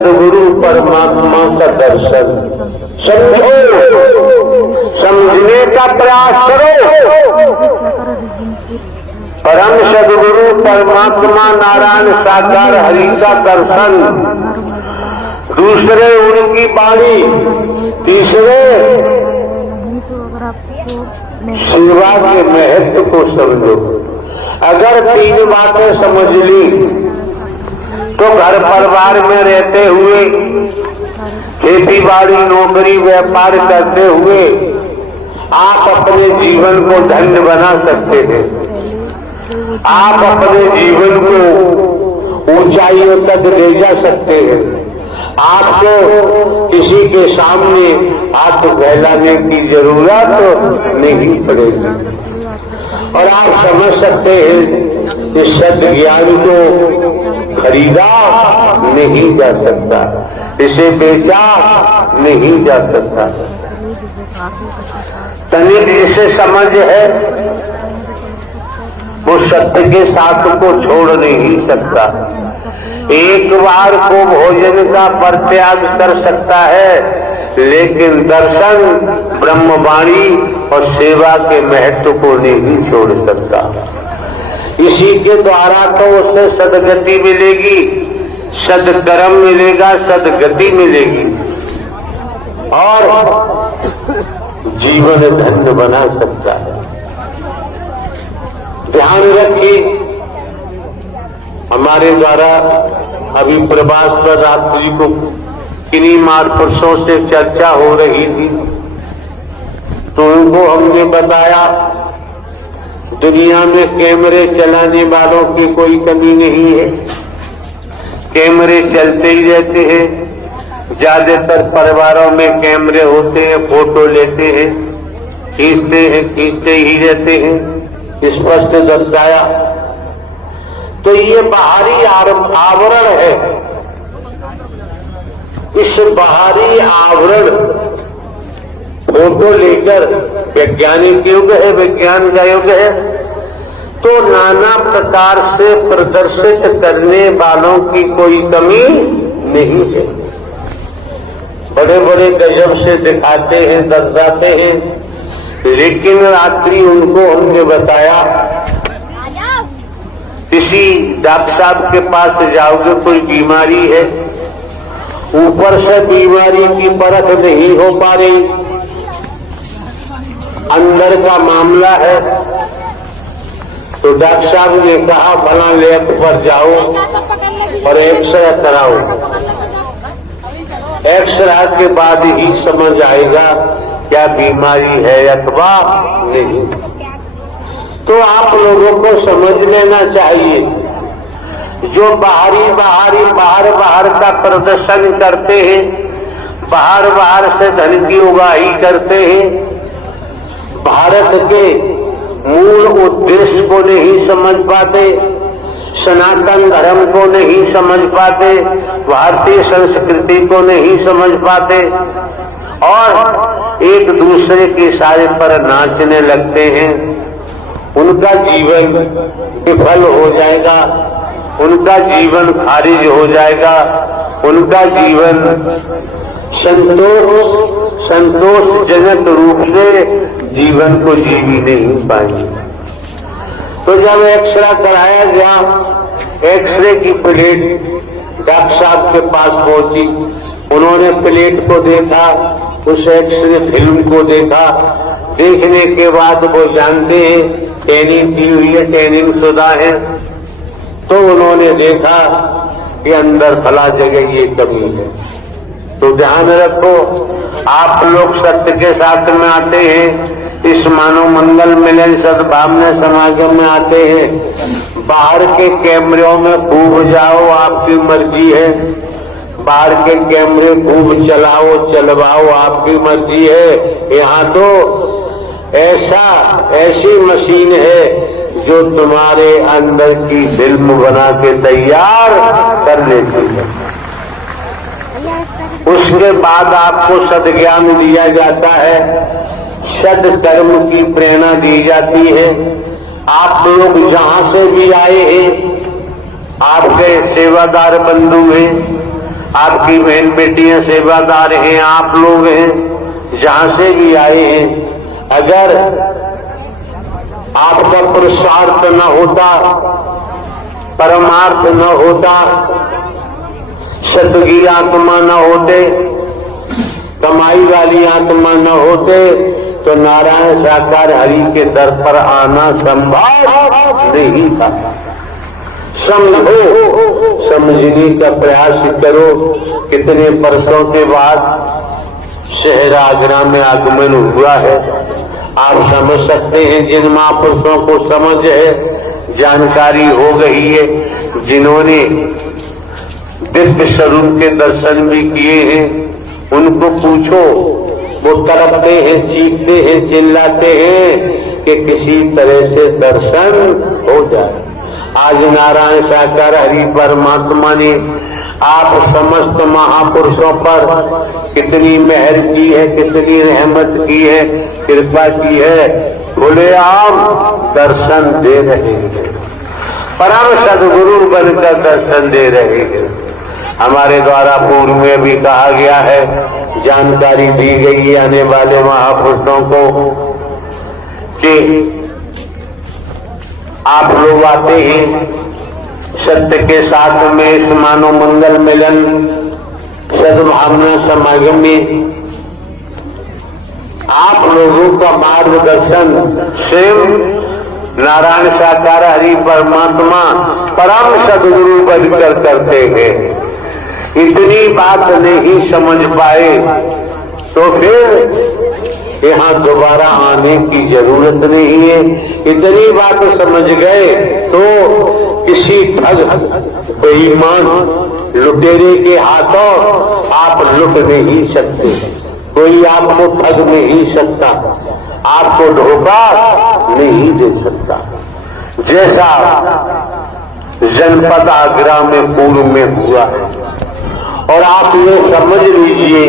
गुरु परमात्मा का दर्शन समझो, समझने का प्रयास करो। परम सदगुरु परमात्मा नारायण साकार हरि का दर्शन, दूसरे उनकी वाणी, तीसरे सेवा के महत्व को समझो। अगर तीन बातें समझ ली तो घर परिवार में रहते हुए, खेती बाड़ी नौकरी व्यापार करते हुए आप अपने जीवन को धन्य बना सकते हैं। आप अपने जीवन को ऊंचाइयों तक ले जा सकते हैं। आपको किसी के सामने हाथ फैलाने की जरूरत नहीं पड़ेगी और आप समझ सकते हैं कि सत्य ज्ञान को खरीदा नहीं जा सकता, इसे बेचा नहीं जा सकता। तनिक जिसे समझ है वो सत्य के साथ को छोड़ नहीं सकता। एक बार को भोजन का परित्याग कर सकता है, लेकिन दर्शन, ब्रह्मवाणी और सेवा के महत्व को नहीं छोड़ सकता। इसी के द्वारा तो उससे सदगति मिलेगी, सदकर्म मिलेगा, सदगति मिलेगी और जीवन धन्य बना सकता है। ध्यान रखिए, हमारे द्वारा अभी प्रभास पर रात्रि को किन्हीं महापुरुषों से चर्चा हो रही थी, तो उनको हमने बताया दुनिया में कैमरे चलाने वालों की कोई कमी नहीं है। कैमरे चलते ही रहते हैं। ज्यादातर परिवारों में कैमरे होते हैं, फोटो लेते हैं, खींचते ही रहते हैं, स्पष्ट दर्शाया। तो ये बाहरी आवरण है। इस बाहरी आवरण फोटो लेकर वैज्ञानिक युग है, विज्ञान का युग है, तो नाना प्रकार से प्रदर्शित करने वालों की कोई कमी नहीं है। बड़े बड़े गजब से दिखाते हैं, दर्शाते हैं, लेकिन रात्रि उनको हमने बताया किसी डॉक्टर साहब के पास जाओगे, कोई बीमारी है, ऊपर से बीमारी की परख नहीं हो पा रही, अंदर का मामला है, तो डॉक्टर साहब ने कहा फला लैब पर जाओ और एक्सरे कराओ। एक्सरे के बाद ही समझ आएगा क्या बीमारी है अथवा नहीं। तो आप लोगों को समझ लेना चाहिए, जो बाहर का प्रदर्शन करते हैं, बाहर से धन की उगाही करते हैं, भारत के मूल उद्देश्य को नहीं समझ पाते, सनातन धर्म को नहीं समझ पाते, भारतीय संस्कृति को नहीं समझ पाते और एक दूसरे के सारे पर नाचने लगते हैं। उनका जीवन विफल हो जाएगा, उनका जीवन खारिज हो जाएगा, उनका जीवन संतोषजनक रूप से जीवन को जी भी नहीं पाएंगे। तो जब एक्सरे कराया गया, एक्सरे की प्लेट डॉक्टर साहब के पास पहुंची, उन्होंने प्लेट को देखा, उस एक्सरे फिल्म को देखा। देखने के बाद वो जानते हैं टैनिंग की हुई है, टैनिंग शुदा है, तो उन्होंने देखा कि अंदर फला जगह ये कमी है। तो ध्यान रखो, आप लोग सत्य के साथ में आते हैं, इस मानव मंगल मिलन सद्भावना समागम में आते हैं। बाहर के कैमरों में खूब जाओ, आपकी मर्जी है, बाहर के कैमरे खूब चलाओ चलवाओ, आपकी मर्जी है। यहाँ तो ऐसी मशीन है जो तुम्हारे अंदर की फिल्म बना के तैयार कर लेती है। उसके बाद आपको सद्ज्ञान दिया जाता है, सद्कर्म की प्रेरणा दी जाती है। आप लोग जहां से भी आए हैं, आपके सेवादार बंधु हैं, आपकी बहन बेटियां सेवादार हैं, आप लोग हैं, जहां से भी आए हैं, अगर आपका पुरुषार्थ न होता, परमार्थ न होता, सतगी आत्मा न होते, कमाई वाली आत्मा न होते, तो नारायण साकार हरि के दर पर आना संभव नहीं था। समझो, समझने का प्रयास करो। कितने वर्षों के बाद शहर आगरा में आगमन हुआ है। आप समझ सकते हैं, जिन महापुरुषों को समझ है, जानकारी हो गई है, जिन्होंने दिव्य स्वरूप के दर्शन भी किए हैं, उनको पूछो, वो तड़पते हैं, चीखते हैं, चिल्लाते हैं कि किसी तरह से दर्शन हो जाए। आज नारायण साकार हरि परमात्मा ने आप समस्त महापुरुषों पर कितनी मेहर की है, कितनी रहमत की है, कृपा की है। बोले आप दर्शन दे रहे हैं, परम सदगुरु बनकर दर्शन दे रहे हैं। हमारे द्वारा पूर्व में भी कहा गया है, जानकारी दी गई है आने वाले महापुरुषों को कि आप लोग आते हैं सत्य के साथ में इस मानव मंगल मिलन सद्भावना समागम में आप लोगों का मार्गदर्शन स्वयं नारायण साकार हरि परमात्मा परम सदगुरु बनकर करते हैं। इतनी बात नहीं समझ पाए तो फिर यहाँ दोबारा आने की जरूरत नहीं है। इतनी बात समझ गए तो किसी ठग बेईमान लुटेरे के हाथों आप लुट नहीं सकते। कोई आपको ठग नहीं सकता, आपको धोखा नहीं दे सकता। जैसा जनपद आगरा में पूर्व में हुआ है, और आप ये समझ लीजिए,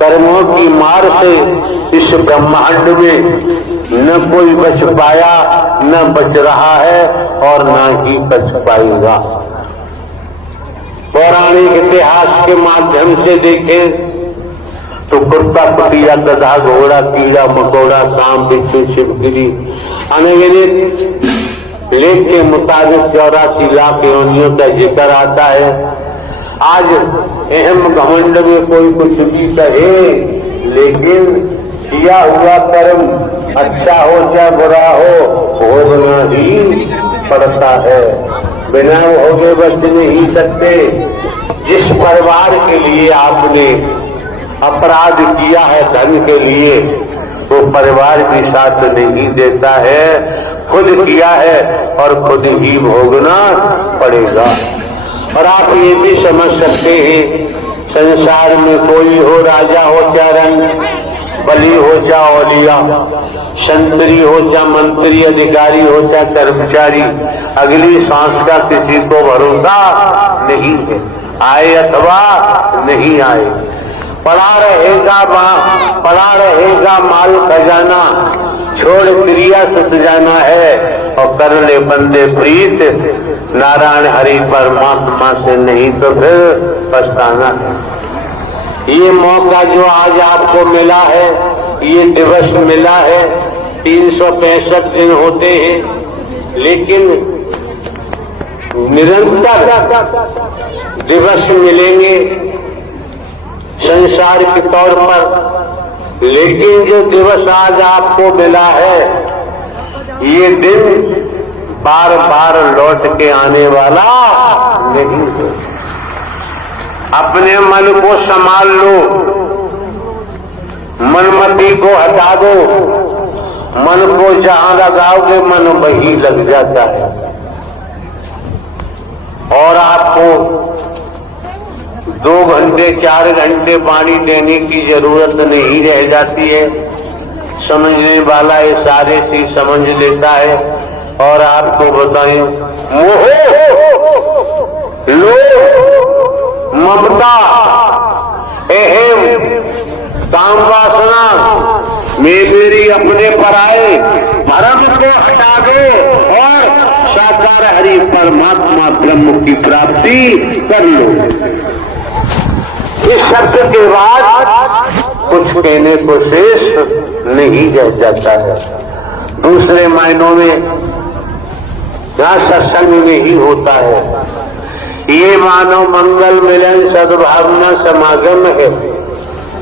कर्मों की मार से इस ब्रह्मांड में न कोई बच पाया, न बच रहा है और न ही बच पाएगा। पौराणिक इतिहास के माध्यम से देखें तो कुत्ता, पटिया, गधा, घोड़ा, कीड़ा मकोड़ा, सांप, बिच्छू, छिपकली, अनगिनत लेख के मुताबिक 84 लाख योनियों का जिक्र आता है। आज अहम घमंड में कोई कुछ भी कहे, लेकिन किया हुआ कर्म अच्छा हो चाहे बुरा हो, भोगना ही पड़ता है। बिना भोगे बच नहीं सकते। जिस परिवार के लिए आपने अपराध किया है धन के लिए, वो परिवार भी साथ नहीं देता है। खुद किया है और खुद ही भोगना पड़ेगा। और आप ये भी समझ सकते हैं, संसार में कोई हो, राजा हो चाहे रंग, बली हो चाहे औलिया, संतरी हो चाहे मंत्री, अधिकारी हो चाहे कर्मचारी, अगली सांस का किसी को भरोसा नहीं है, आए अथवा नहीं आए। पड़ा रहेगा माल खजाना, छोड़ क्रिया सत जाना है, और कर ले बंदे प्रीत नारायण हरि परमात्मा से, नहीं तो फिर पछताना है। ये मौका जो आज आपको मिला है, ये दिवस मिला है, 365 दिन होते हैं, लेकिन निरंतर दिवस मिलेंगे संसार के तौर पर। लेकिन जो दिवस आज आपको मिला है, ये दिन बार बार लौट के आने वाला नहीं है। अपने मन को संभाल लो, मनमति को हटा दो। मन को जहां लगाओगे मन वहीं लग जाता है, और आपको 2 घंटे 4 घंटे पानी देने की जरूरत नहीं रह जाती है। समझने वाला ये सारे चीज समझ लेता है। और आपको बताएं, मोह, लोभ, ममता, अहम, काम वासना मेरी अपने पर आए, भरम को हटा दो और साकार हरि परमात्मा ब्रह्म की प्राप्ति कर लो। शब्द के बाद कुछ कहने को शेष नहीं रह जाता है। दूसरे मायनों में यहाँ सत्संग में ही होता है। ये मानव मंगल मिलन सद्भावना समागम है।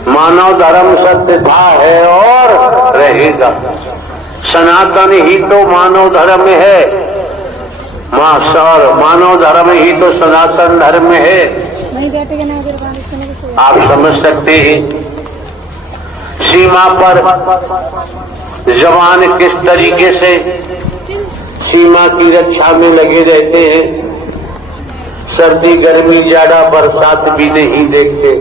मानव धर्म सत्य था, है और रहेगा। सनातन ही तो मानव धर्म है। मानव धर्म ही तो सनातन धर्म है। आप समझ सकते हैं सीमा पर जवान किस तरीके से सीमा की रक्षा में लगे रहते हैं। सर्दी गर्मी जाड़ा बरसात भी नहीं देखते,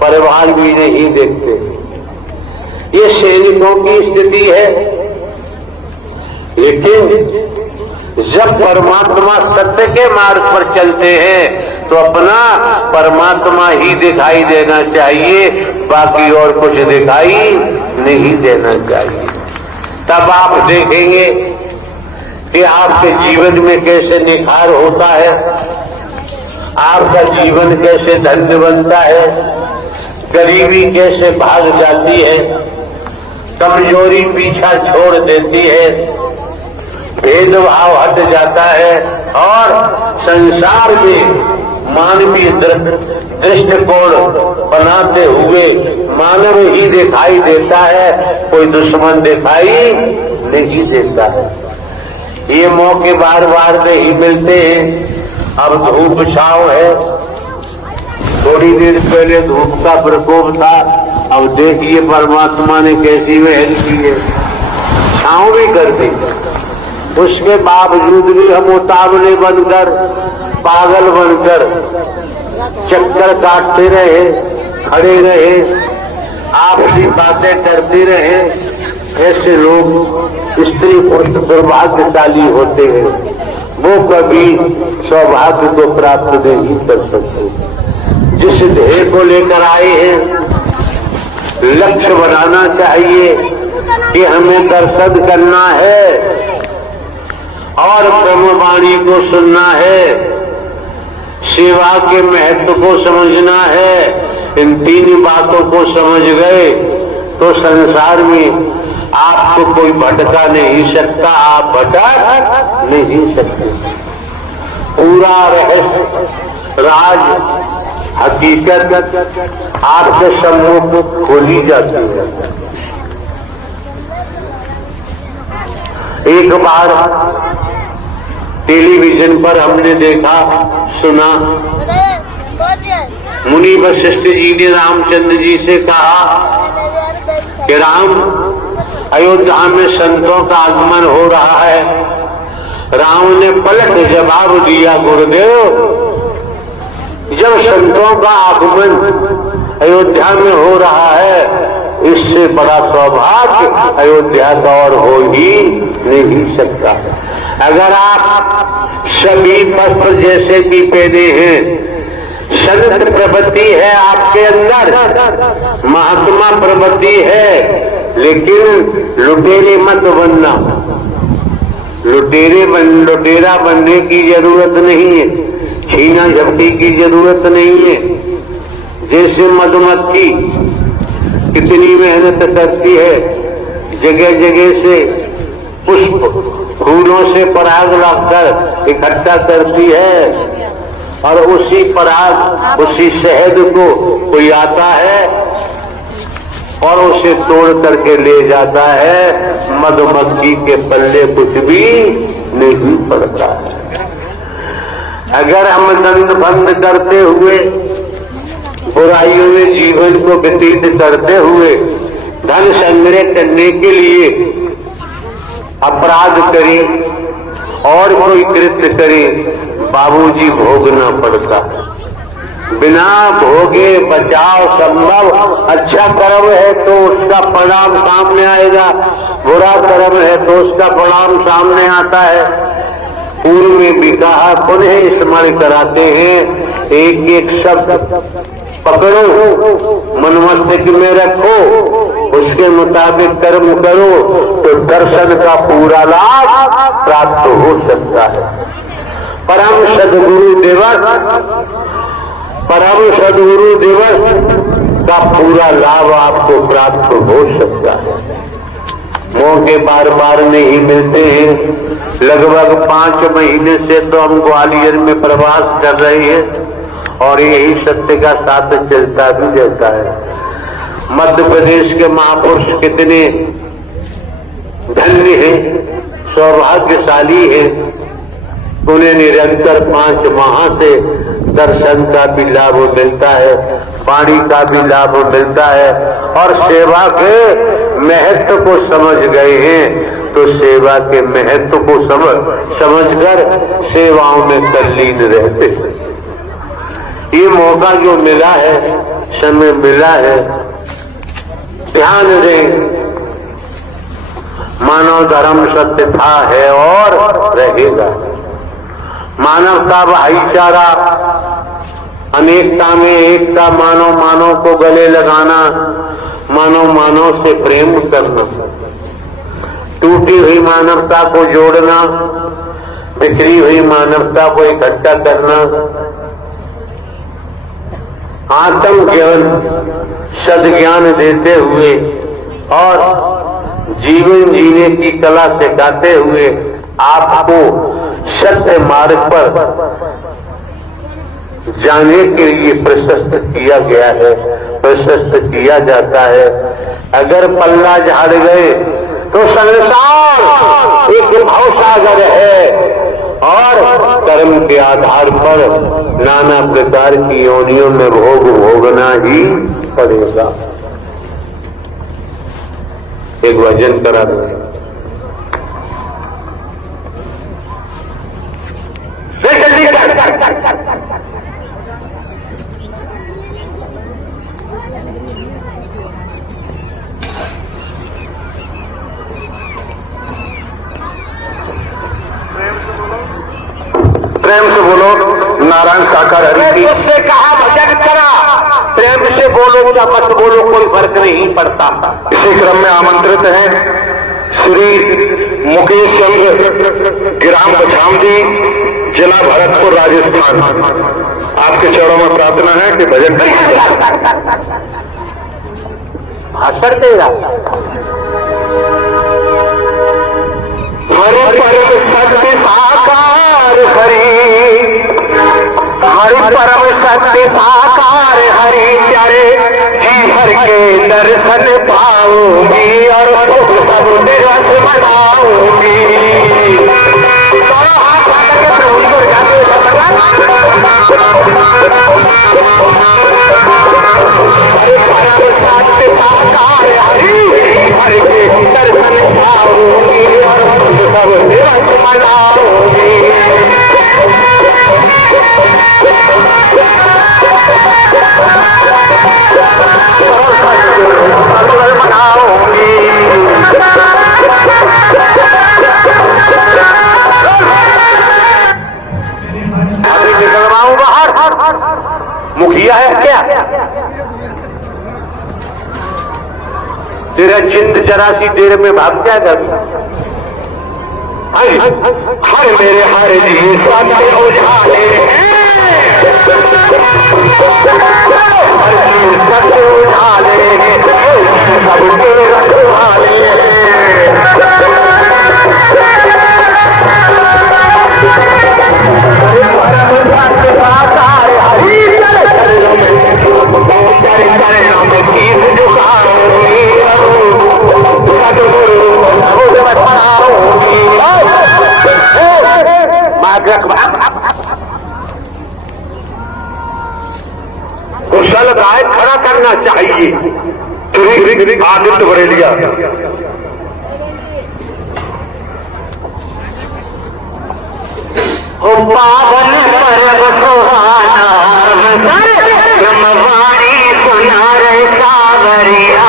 परिवार भी नहीं देखते। ये सैनिकों की स्थिति है। लेकिन जब परमात्मा सत्य के मार्ग पर चलते हैं तो अपना परमात्मा ही दिखाई देना चाहिए, बाकी और कुछ दिखाई नहीं देना चाहिए। तब आप देखेंगे कि आपके जीवन में कैसे निखार होता है, आपका जीवन कैसे धन्य बनता है, गरीबी कैसे भाग जाती है, कमजोरी पीछा छोड़ देती है, भेदभाव हट जाता है और संसार में मानवीय दृष्टिकोण बनाते हुए मानव ही दिखाई देता है, कोई दुश्मन दिखाई नहीं देता है। ये मौके बार बार नहीं मिलते हैं। अब धूप छांव है, थोड़ी देर पहले धूप का प्रकोप था, अब देखिए परमात्मा ने कैसी वहल की है, छांव भी कर दी। उसके बावजूद भी हम उतावले बनकर, पागल बनकर चक्कर काटते रहे, खड़े रहे, आपसी बातें करते रहे। ऐसे लोग स्त्री पुरुष दुर्भाग्यशाली होते हैं, वो कभी सौभाग्य को प्राप्त नहीं कर सकते। जिस ध्येय को लेकर आए हैं, लक्ष्य बनाना चाहिए कि हमें दर्शन करना है और ब्रह्मवाणी को सुनना है, सेवा के महत्व को समझना है। इन तीन बातों को समझ गए तो संसार में आपको कोई भटका नहीं सकता, आप भटक नहीं सकते। पूरा रहस्य, राज, हकीकत आपके सम्मुख खोली जाती है। एक बार टेलीविजन पर हमने देखा, सुना, मुनि वशिष्ठ जी ने रामचंद्र जी से कहा कि राम, अयोध्या में संतों का आगमन हो रहा है। राम ने पलट जवाब दिया, गुरुदेव, जब संतों का आगमन अयोध्या में हो रहा है, इससे बड़ा सौभाग्य अयोध्या का और हो ही नहीं सकता। अगर आप सभी वस्त्र जैसे कि पहने हैं, संत प्रवृत्ति है आपके अंदर, महात्मा प्रवृत्ति है, लेकिन लुटेरे मत बनना। लुटेरा बनने की जरूरत नहीं है, छीना झपटी की जरूरत नहीं है। जैसे मधुमक्खी कितनी मेहनत करती है, जगह जगह से पुष्प फूलों से पराग लाकर इकट्ठा करती है, और उसी पराग, उसी शहद को कोई आता है और उसे तोड़ करके ले जाता है। मधुमक्खी के पल्ले कुछ भी नहीं पड़ता है। अगर हम दंड बंद करते हुए, बुराइयों में जीवन को व्यतीत करते हुए धन संग्रह करने के लिए अपराध करें और कोई कृत्य करें, बाबूजी भोगना पड़ता है। बिना भोगे बचाव संभव। अच्छा कर्म है तो उसका परिणाम सामने आएगा, बुरा कर्म है तो उसका परिणाम सामने आता है। पूर्व में भी कहा, पुनः स्मरण कराते हैं, एक एक शब्द पकड़ो, मन मस्तिष्क में रखो, उसके मुताबिक कर्म करो तो दर्शन का पूरा लाभ प्राप्त हो सकता है। परम सद्गुरु दिवस का पूरा लाभ आपको प्राप्त हो सकता है। मौके बार बार नहीं मिलते हैं। लगभग 5 महीने से तो हम ग्वालियर में प्रवास कर रहे हैं और यही सत्य का साथ चलता भी रहता है। मध्य प्रदेश के महापुरुष कितने धन्य हैं, सौभाग्यशाली हैं। उन्हें निरंतर 5 माह से दर्शन का भी लाभ मिलता है, वाणी का भी लाभ मिलता है और सेवा के महत्व को समझ गए हैं। तो सेवा के महत्व को समझकर सेवाओं में तल्लीन रहते हैं। ये मौका जो मिला है, समय मिला है, ध्यान दें। मानव धर्म सत्य था, है और रहेगा। मानवता भाईचारा, अनेकता में एकता, मानव मानव को गले लगाना, मानव मानव से प्रेम करना, टूटी हुई मानवता को जोड़ना, बिखरी हुई मानवता को इकट्ठा करना, आत्म ज्ञान सद्ज्ञान देते हुए और जीवन जीने की कला सिखाते हुए आपको सत्य मार्ग पर जाने के लिए प्रशस्त किया गया है, प्रशस्त किया जाता है। अगर पल्ला झाड़ गए तो संसार एक भवसागर है और कर्म के आधार पर नाना प्रकार की योनियों में भोग भोगना ही पड़ेगा। एक भजन करा दो। जल्दी प्रेम से बोलो नारायण साकार हरि की। उससे कहा भजन करा, प्रेम से बोलो या मत बोलो कोई फर्क नहीं पड़ता। इसी क्रम में आमंत्रित हैं श्री मुकेश चंद्र ग्राम बछामदी, जिला भरतपुर, राजस्थान। आपके चरणों में प्रार्थना है कि भजन भाषण देगा। हरि परम सत्य साकार हरि, हरि परम सत्य साकार हरि, प्यारे जी भर के दर्शन पाऊंगी और सब दिवस मनाऊंगी। हरि परम सत्य साकार हरि, हरि के दर्शन पाऊंगी और सब दिवस मनाऊंगी। अभी निकलवाऊं बाहर, मुखिया है क्या? तेरा चिंत 84 देर में भाग जाएगा। हर मेरे हर जी सामने उजाले हैं, सबके उजाले हैं, सबके रखवाले हैं। कुशल गाय खड़ा करना चाहिए। आदित्य बरेलिया। ओ पावन पर्व सुहाना, ब्रह्मवाणी सुना रे सावरिया।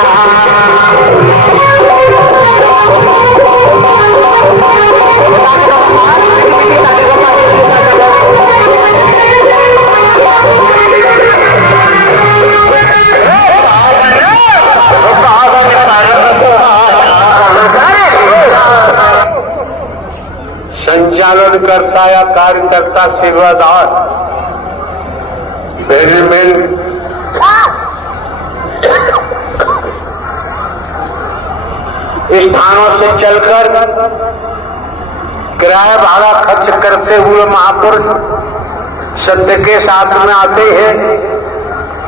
संचालन करता या कार्यकर्ता सेवादार भिन्न स्थानों से चलकर किराया भाड़ा खर्च करते हुए महापुरुष सत्य के साथ में आते हैं,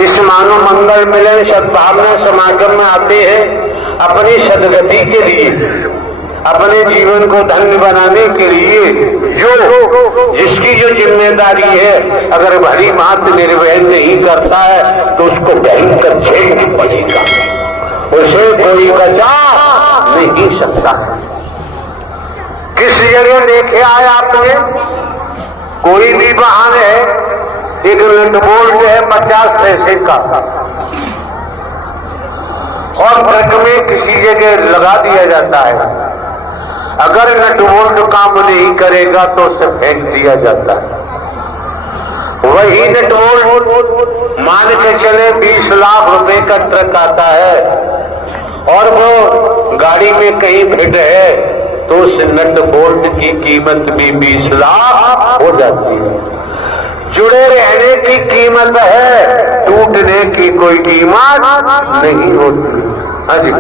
इस मानव मंगल मिलन सद्भावना समागम में आते हैं अपनी सदगति के लिए, अपने जीवन को धन्य बनाने के लिए। जिसकी जो जिम्मेदारी है, अगर भली बात निर्वहन नहीं करता है तो उसको भयंकर झेलना पड़ेगा, उसे कोई बचा नहीं सकता। किस जगह देखे आए आपने, कोई भी वाहन है, एक नट बोल्ट है 50 पैसे का, और ट्रक में किसी जगह लगा दिया जाता है। अगर नट बोल्ट काम नहीं करेगा तो उसे फेंक दिया जाता है। वही नट बोल्ट मान के चले 20 लाख रुपए का ट्रक आता है और वो गाड़ी में कहीं फिट है तो उस नट बोल्ट की कीमत भी 20 लाख हो जाती है। जुड़े रहने की कीमत है, टूटने की कोई कीमत नहीं होती। हाँ जी,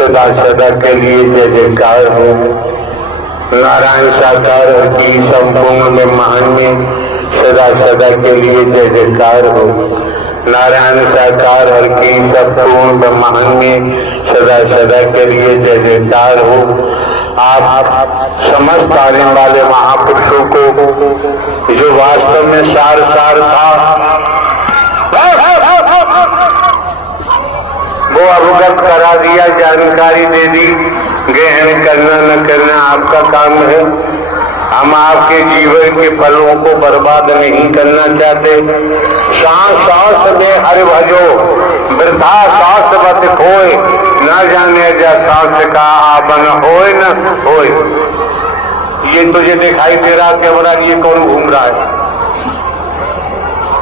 सदा सदा के लिए जय जयकार हो। नारायण साकार की संपूर्ण ब्रह्मांड में सदा सदा के लिए जय जयकार हो। नारायण साकार की संपूर्ण ब्रह्मांड में सदा सदा के लिए जय जयकार हो। आप समस्त आने वाले महापुरुषों को जो वास्तव में सार था वो अवगत करा दिया, जानकारी दे दी। ग्रहण करना न करना आपका काम है। हम आपके जीवन के पलों को बर्बाद नहीं करना चाहते। सांस सांस में हरि भजो, वृथा सांस बत खोए, न जाने जा सांस का आपन होए न होए। ये तुझे दिखाई दे रहा कैमरा, ये कौन घूम रहा है?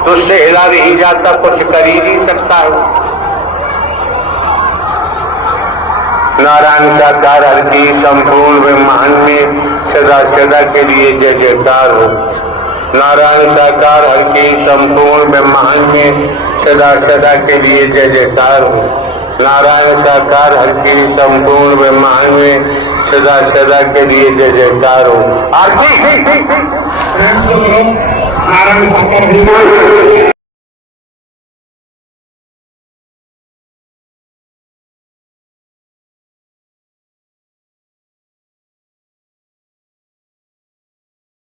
तुझसे हिला नहीं जाता, कुछ कर ही नहीं सकता है। नारायण साकार की संपूर्ण ब्रह्मांड में सदा सदा के लिए जय जयकार हो। नारायण साकार की संपूर्ण ब्रह्मांड में सदा सदा के लिए जय जयकार हो। नारायण साकार की संपूर्ण ब्रह्मांड में सदा सदा के लिए जय जयकार हो। आरती नारायण साकार